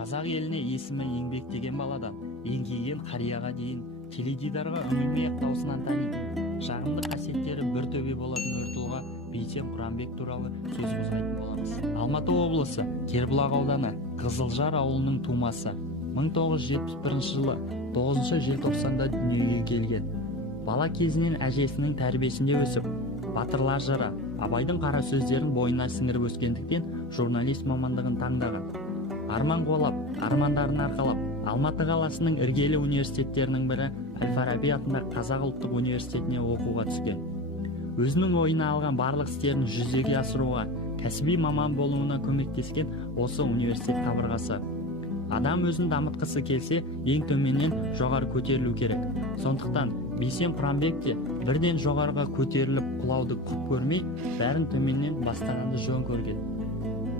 Қазақ еліне есімі еңбектеген баладан еңкейген қарияға дейін теледидарға үңілмей-ақ даусынан танитын, жағымды қасиеттері бір төбе болатын өр тұлға Бейсен Құранбек туралы сөз қозғайтын боламыз. Алматы облысы Кербұлақ ауданы Қызылжар ауылының тумасы. 1971 жылы 9 желтоқсанда дүниеге келген. Бала кезінен әжесінің тәрбиесінде өсіп, батырлар жыры, Абайдың қара сөздерін бойына сіңіріп өскендіктен журналист мамандығын таңдаған. Арман қуалап, армандарын арқалап, Алматы қаласының іргелі университеттерінің бірі Әл-Фараби атындағы Қазақ ұлттық университетіне оқуға түскен. Өзінің ойына алған барлық істерін жүзеге асыруға, кәсіби маман болуына көмектескен осы университет қабырғасы. Адам өзін дамытқысы келсе, ең төменнен жоғары көтерілу керек. Сондықтан Бейсен Құранбек те бірден жоғарыға көтеріліп құлауды құп көрмей, бәрін төменнен бастағанды жөн көрген.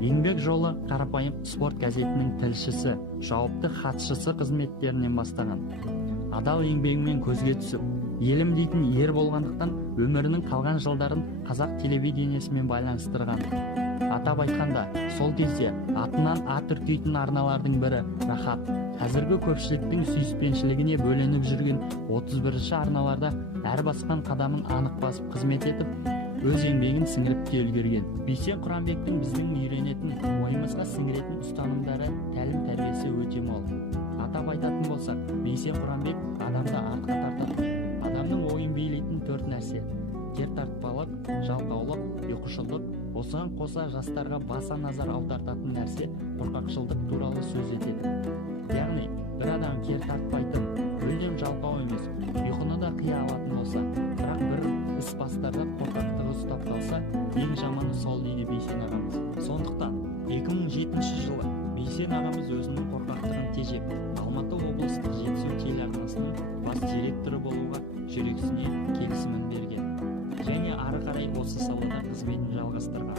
Еңбек жолы қарапайым спорт газетінің тілшісі, жауапты хатшысы қызметтерінен бастаған. Адал еңбегімен көзге түсіп, елім дейтін ер болғандықтан өмірінің қалған жылдарын қазақ телевидениесімен байланыстырған. Атап айтқанда, сол кезде атынан ат үркейтін арналардың бірі Рахат. Қазіргі көпшіліктің сүйіспеншілігіне бөленіп жүрген 31-ші арналарда әр басқан қадамын анық басып қызмет етіп, өз еңбегін сіңіріп те үлгерген. Бейсен Құранбектің біздің үйренетін, ойымызға сіңіретін ұстанымдары, тәлім-тәрбиесі өте мол. Атап айтатын болсақ, Бейсен Құранбек адамды артқа тартады. Адамның ойын билейтін 4 нәрсе: кертартпалық, жалқаулық, ұйқышылдық. Осыған қоса жастарға баса назар аудартатын нәрсе қорқақшылдық туралы сөз етеді. Яғни, бір адам кертартпайтын, мүлдем жалқау емес, ұйқыны да қия алатын болса, бірақ бір іс бастарда қорқақтығы ұстап қалса, ең жаманы сол дейді Бейсен ағамыз. Сондықтан 2007 жылы Бейсен ағамыз өзінің қорқақтығын тежеп, Алматы облыстық Жетісу телеарнасының бас директоры болуға жүрексіне келісімін берген. Және ары қарай осы салада қызметін жалғастырған.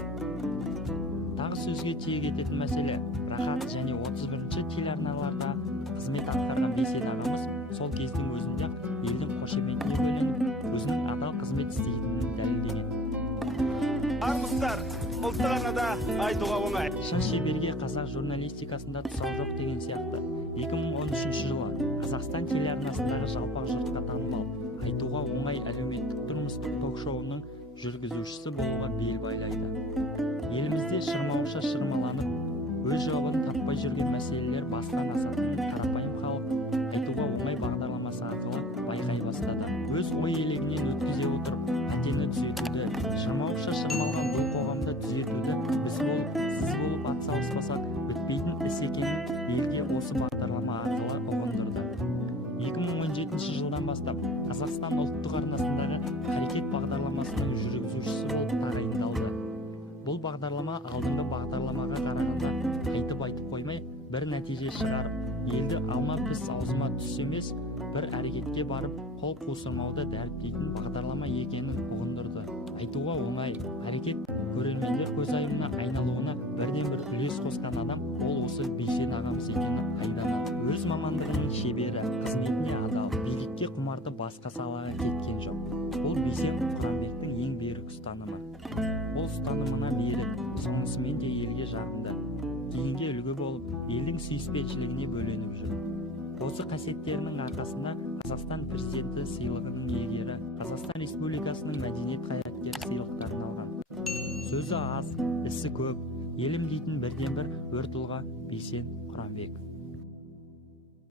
Тағы сөзге тиек ететін мәселе, Рахат және 31-ші телеарналарда қызмет атқарған Бейсен ағамыз сол кездің өзінде елдің қошеметіне бөленіп, өзінің адал қызмет істейтінін дәлелдеген. Армысыздар, ұлттық арнада айтуға оңай. Шын шеберге қазақ журналистикасында тұсау жоқ деген сияқты, 2013 жылы Қазақстан телеарнасындағы жалпақ жұртқа танымал айтуға оңай әлеуметтік тұрмыстық ток-шоуының жүргізушісі болуға бел байлайды. Елімізде шырмауша шырмаланып, өз жауабын таппай жүрген мәселелер бастан асатынын қарапайым халық айтуға оңай бағдарламасы арқылы байқай бастады. Өз ой елегінен өткізе отырып, қатені түзетуді, шырмауша шырмалған бұл қоғамды түзетуді біз болып, сіз болып атсалыспасақ бітпейтін іс екенін елге осы бағдарлама арқылы ұғындырды. 2017 жылдан бастап Қазақстан ұлттық арнасындағы Қарекет бағдарламасының жүргізушісі болып тағайындалды. Бұл бағдарлама алдыңғы бағдарламаға қарағанда айтып қоймай, бір нәтиже шығарып, елді алма піс аузыма түс емес, бір әрекетке барып қол қусырмауды дәріптейтін бағдарлама екенін ұғындырды. Айтуға оңай, әрекет көрермендер көзайымына айналуына бірден бір үлес қосқан адам ол осы Бейсен ағамыз екені айдан. Өз мамандығының шебері, қызметіне адал, билікке құмарты басқа салаға кеткен жоқ. Бұл Бейсен Құранбектің ең берік ұстанымы. Ол ұстанымына берік, сонысымен де елге жағымды, кейінге үлгі болып, елдің сүйіспеншілігіне бөленіп жүр. Осы қасиеттерінің арқасында Қазақстан президенті сыйлығының иегері, Қазақстан Республикасының мәдениет қайраткері сыйлықтарын алған. Сөзі аз, ісі көп, елім дейтін бірден бір өр тұлға Бейсен Құранбек.